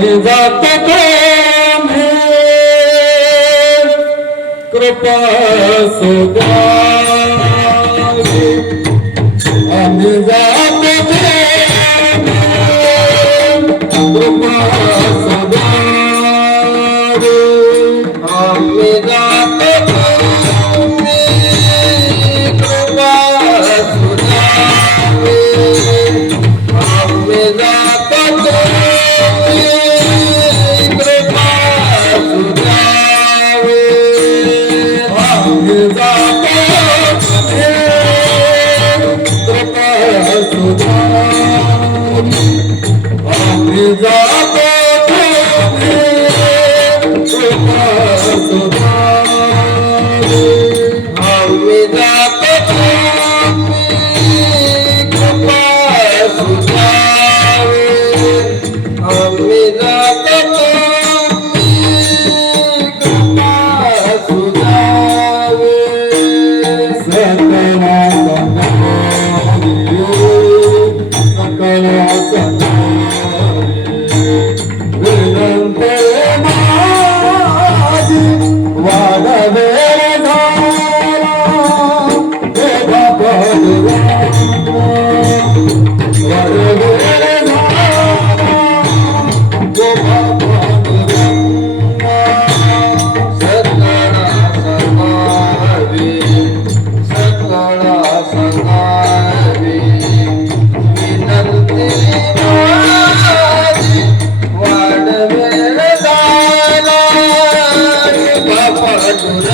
निजा काम है कृपा सुदा Jesus. গুরু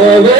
Amen.